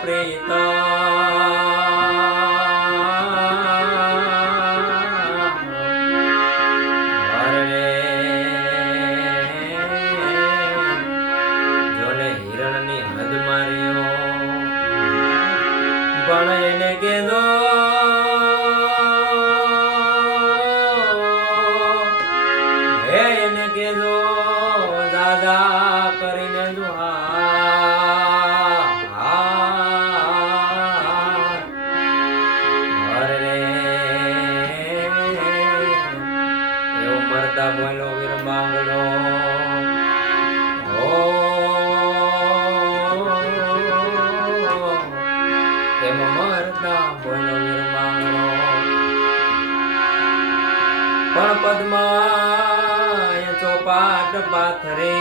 પ્રીત જોને હિરણની હદ માર્યો પણ એને કીધો એને કીધો દાદા કરીને એવો મરતા બોલો વીર માંગડો મરતા બોલો વીર માંગડો પણ પદ્મા ચોપાટ પાથરે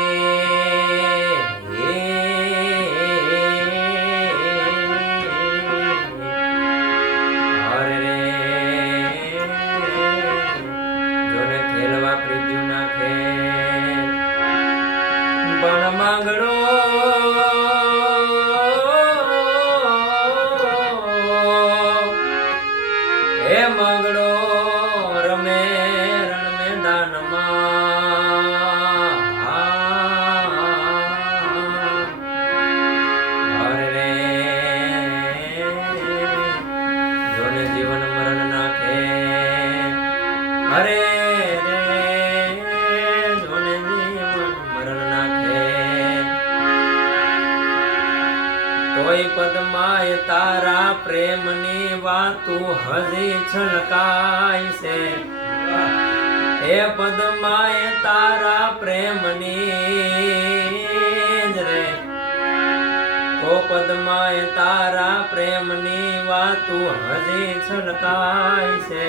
જોને ખેલવા પ્રીત્યુ નાખે પણ માંગડો હે માંગડો રમે રણ મેદાનમાં હરે જોને જીવન મરણ નાખે હરે જોને જીવન મરણ નાખે તોય પદ્માય તારા પ્રેમની વાતું હજી છલકાય છે હે પદ્માય તારા પ્રેમની જ રે તો પદ્માય તારા પ્રેમની વાતું હજી છલકાય છે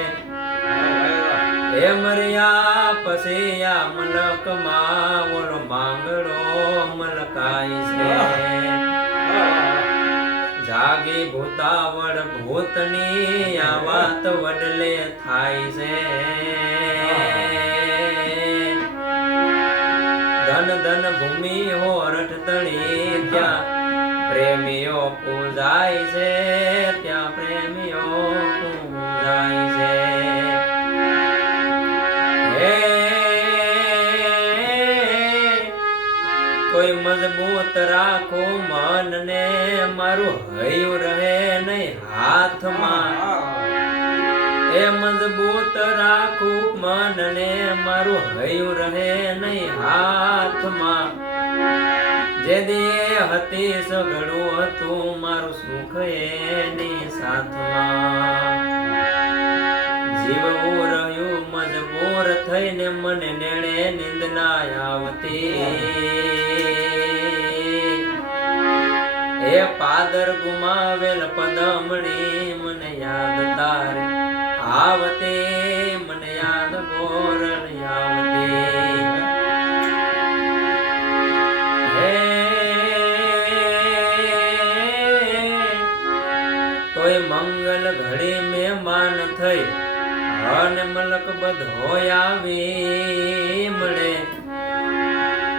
હે મર્યા પછી આ મલકમાં ઓલો માંગડો મલકાય છે જાગી ભૂતાવળ ભૂતની આ વાત વડલે થાય છે ધન ધન ભૂમિ હોરઠ તળી ત્યાં પ્રેમીઓ પૂજાય છે ત્યાં પ્રેમીઓ પૂજાય છે હે કોઈ મજબૂત રાખો મન ને મારું હૈયું રહે નહીં હાથમાં એ મજબૂત રાખું મન ને મારું હૈયું રહે નહીં હાથમાં જે દે હતી સગડું હતું મારું સુખ એની સાથમાં જીવવું રહ્યું મજબૂર થઈને મને નેણે નીંદ ના આવતી એ પાદર ગુમાવેલ પદમણી મને યાદ તારે આવતી મને યાદ ગોરણ આવતી હે તોય મંગલ ઘડી મહેમાન થઈ અને મલક બધો આવી મળે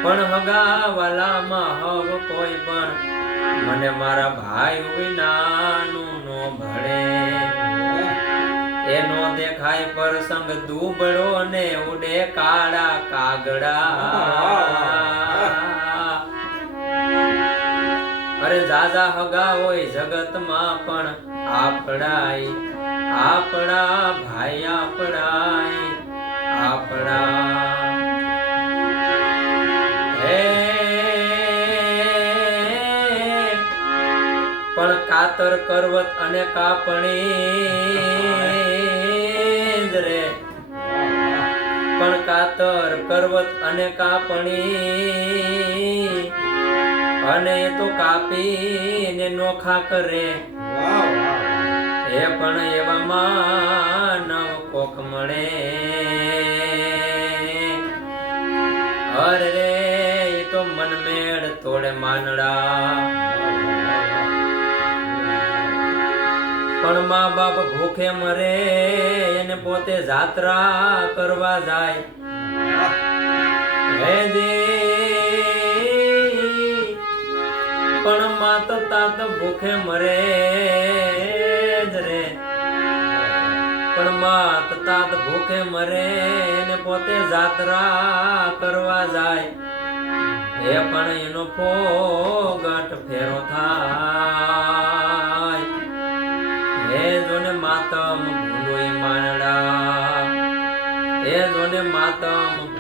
પણ હગાવાલામાં હવ કોઈ પણ મને મારા ભાઈ વિનાનું નો ભળે એનો દેખાય પ્રસંગ દુબળો ને ઉડે કાળા કાગડા અરે જાજા હગા હોય જગતમાં પણ આપણા ભાઈ આપણા પણ કાતર કરવત અને કાપણી રે પણ કાતર કરવત અને કાપણી અને તો કાપીને નોખા કરે એ પણ એવામાં નવ કોક મળે અરે રે એ તો મનમેળ તોડે માનડા પણ મા બાપ ભૂખે મરે એને પોતે જાત્રા કરવા જાય હે જી પણ માત તાત ભૂખે મરે જ રે, પણ માત તાત ભૂખે મરે ને પોતે જાત્રા કરવા જાય, એ પણ એનો ફોગટ ફેરો થાય. હે જોને માતમ ભૂંડોઈ માનડા, હે જોને માતમ